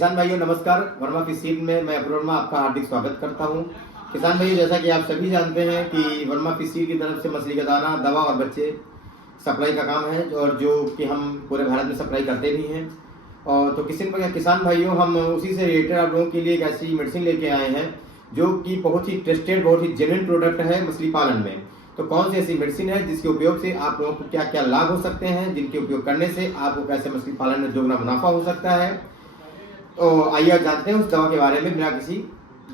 किसान भाइयों नमस्कार। वर्मा फिश सीड में मैं अपूर्व वर्मा आपका हार्दिक स्वागत करता हूं। किसान भाइयों, जैसा कि आप सभी जानते हैं कि वर्मा फिश सीड की तरफ से मछली का दाना, दवा और बच्चे सप्लाई का काम है और जो कि हम पूरे भारत में सप्लाई करते भी हैं। और तो किसान भाइयों, हम उसी से रिलेटेड आप लोगों के लिए एक ऐसी मेडिसिन लेके आए हैं जो कि बहुत ही टेस्टेड, बहुत ही जेन्युइन प्रोडक्ट है मछली पालन में। तो कौन सी ऐसी मेडिसिन है जिसके उपयोग से आप लोगों को क्या क्या लाभ हो सकते हैं, जिनके उपयोग करने से आपको कैसे मछली पालन में दोगुना मुनाफा हो सकता है। तो आइए जानते हैं उस दवा के बारे में बिना किसी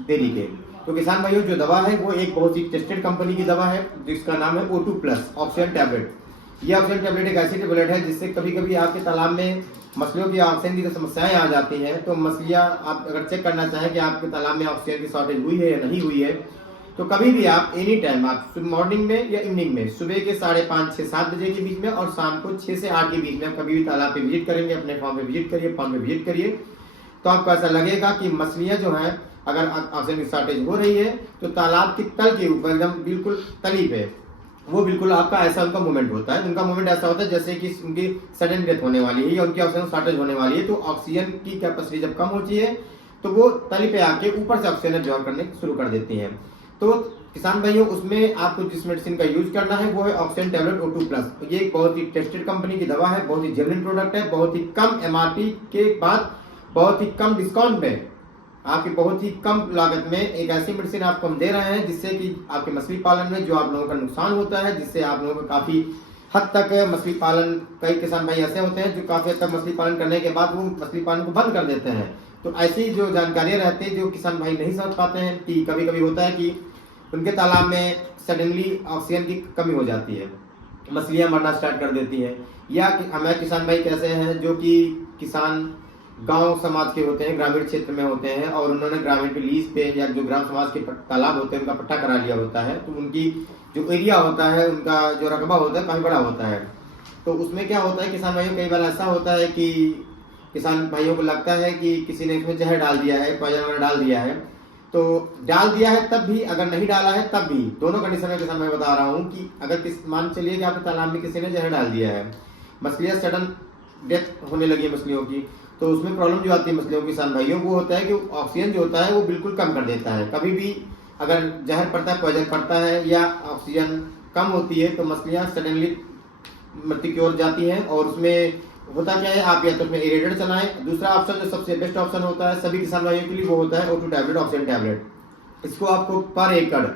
देरी के। तो किसान भाइयों, जो दवा है वो एक बहुत ही टेस्टेड कंपनी की दवा है जिसका नाम है O2+ ऑक्सीजन टैबलेट। ये ऑक्सीजन टैबलेट एक ऐसी टैबलेट है जिससे कभी कभी आपके तालाब में मछलियों की ऑक्सीजन की जो समस्याएं आ जाती हैं, तो मछलियां आप अगर चेक करना चाहें कि आपके तालाब में ऑक्सीजन की शॉर्टेज हुई है या नहीं हुई है, तो कभी भी आप एनी टाइम, आप मॉर्निंग में या इवनिंग में, सुबह के 5:30 से 7 बजे के बीच में और शाम को 6 से 8 के बीच में कभी भी तालाब पे विजिट करेंगे, अपने फार्म पे विजिट करिए, फार्म पे विजिट करिए, तो आपको ऐसा लगेगा कि मछलियां जो हैं, अगर ऑक्सीजन की शॉर्टेज हो रही है तो तालाब की तल के ऊपर एकदम बिल्कुल तली पे वो बिल्कुल आपका ऐसा उनका मूवमेंट होता है। उनका मूवमेंट ऐसा होता है जैसे कि उनकी सडन डेथ होने वाली है या उनकी ऑक्सीजन शॉर्टेज होने वाली है। तो ऑक्सीजन की कैपेसिटी जब कम होती है तो वो तली पे आके ऊपर से ऑक्सीजन एब्जॉर्ब करने शुरू कर देती हैं। तो किसान भाइयों, उसमें आपको जिस मेडिसिन का यूज करना है वो है ऑक्सीजन टैबलेट O2+। ये एक बहुत ही टेस्टेड कंपनी की दवा है, बहुत ही जेन्युइन प्रोडक्ट है, बहुत ही कम MRP के बाद बहुत ही कम डिस्काउंट में, आपकी बहुत ही कम लागत में एक ऐसी मेडिसिन आपको हम दे रहे हैं जिससे कि आपके मछली पालन में जो आप लोगों का नुकसान होता है, जिससे आप लोगों को काफी हद तक मछली पालन, कई किसान भाई ऐसे होते हैं जो काफी हद तक मछली पालन करने के बाद वो मछली पालन को बंद कर देते हैं। तो ऐसी जो जानकारियां रहती है जो किसान भाई नहीं समझ पाते हैं कि कभी कभी होता है कि उनके तालाब में सडनली ऑक्सीजन की कमी हो जाती है, मछलियां मरना स्टार्ट कर देती हैं। या हमारे किसान भाई कैसे हैं जो कि किसान गांव समाज के होते हैं, ग्रामीण क्षेत्र में होते हैं और उन्होंने ग्रामीण के लीज पे या जो ग्राम समाज के तालाब होते हैं उनका पट्टा करा लिया होता है। तो उनकी जो एरिया होता है, उनका जो रकबा होता है काफी बड़ा होता है। तो उसमें क्या होता है किसान भाइयों, कई बार ऐसा होता है कि किसान भाइयों को लगता है कि किसी ने इसमें जहर डाल दिया है, पॉइजन वगैरह डाल दिया है। तो डाल दिया है तब भी, अगर नहीं डाला है तब भी, दोनों कंडीशन में किसान मैं बता रहा हूँ कि अगर मान चलिए कि आपके तालाब में किसी ने जहर डाल दिया है, मछलियां सडन डेथ होने लगी है मछलियों की, तो उसमें प्रॉब्लम जो आती है मछलियों की किसान भाइयों वो होता है कि ऑक्सीजन जो होता है वो बिल्कुल कम कर देता है। कभी भी अगर जहर पड़ता है, पॉइजन पड़ता है या ऑक्सीजन कम होती है तो मछलियां सडनली मृत्यु की ओर जाती हैं। और उसमें होता क्या है, आप या तो उसमें एरेटेड चलाएं। दूसरा ऑप्शन जो सबसे बेस्ट ऑप्शन होता है सभी किसान भाइयों के लिए वो होता है O2 टैबलेट, ऑक्सीजन टैबलेट। इसको आपको पर एकड़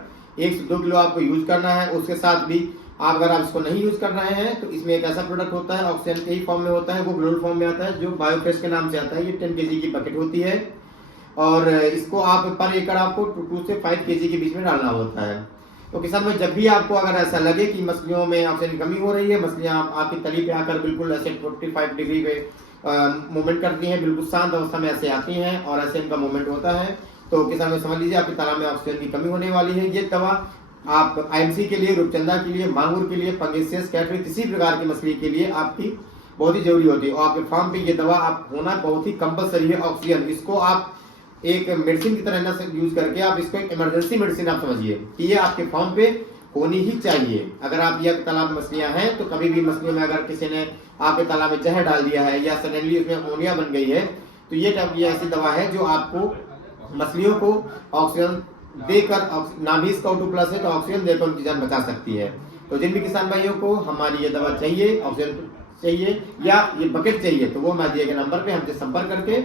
1 से 2 किलो आपको यूज करना है। उसके साथ भी अगर आप इसको नहीं यूज कर रहे हैं तो इसमें एक ऐसा प्रोडक्ट होता है, ऑक्सीजन के ही फॉर्म में होता है, वो ग्लोल फॉर्म में आता है, जो बायोफ्रेश के नाम से आता है। ये 10 kg की बकेट होती है और इसको आप पर एकड़ आपको 2 से 5 kg के बीच में डालना होता है। तो किसान भाई, जब भी आपको अगर ऐसा लगे कि मछलियों में ऑक्सीजन की कमी हो रही है, मछलियां आपकी तली पे आकर बिल्कुल ऐसे 45 डिग्री पे मूवमेंट करती हैं, बिल्कुल शांत अवस्था में ऐसे आती हैं और ऐसे इनका मूवमेंट होता है, तो किसान भाई समझ लीजिए आपके तालाब में ऑक्सीजन की कमी होने वाली है। ये दवा आप IMC के लिए, रूपचंदा के लिए, मांगुर के लिए, पंगेसियस, कैटफिश, किसी प्रकार की मछली के लिए आपकी बहुत ही जरूरी होती है। और आपके फार्म पे ये दवा आप होना बहुत ही कंपलसरी है। ऑक्सीजन, इसको आप एक मेडिसिन की तरह ना यूज करके आप इसको एक इमरजेंसी मेडिसिन आप समझिए कि ये आपके फार्म पे होनी ही चाहिए। अगर आप ये तालाब में मछलियां हैं तो कभी भी मछलियों में अगर किसी ने आपके तालाब में जहर डाल दिया है या सडनली उसमें अमोनिया बन गई है, तो ये ऐसी दवा है जो आपको मछलियों को ऑक्सीजन देकर, ना भी इसका O2+ है तो ऑक्सीजन देकर उनकी जान बचा सकती है। तो जिन भी किसान भाइयों को हमारी ये दवा चाहिए, ऑक्सीजन चाहिए या ये बकेट चाहिए, तो वो हमारे दिए गए नंबर पे हमसे संपर्क करके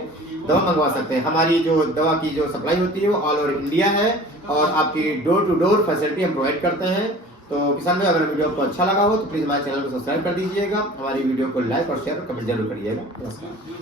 दवा मंगवा सकते हैं। हमारी जो दवा की जो सप्लाई होती है वो ऑल ओवर इंडिया है और आपकी डोर टू डोर फैसिलिटी हम प्रोवाइड करते हैं। तो किसान भाई, अगर वीडियो आपको अच्छा लगा हो तो प्लीज हमारे चैनल को सब्सक्राइब कर दीजिएगा, हमारी वीडियो को लाइक और शेयर और कमेंट जरूर करिएगा। नमस्कार।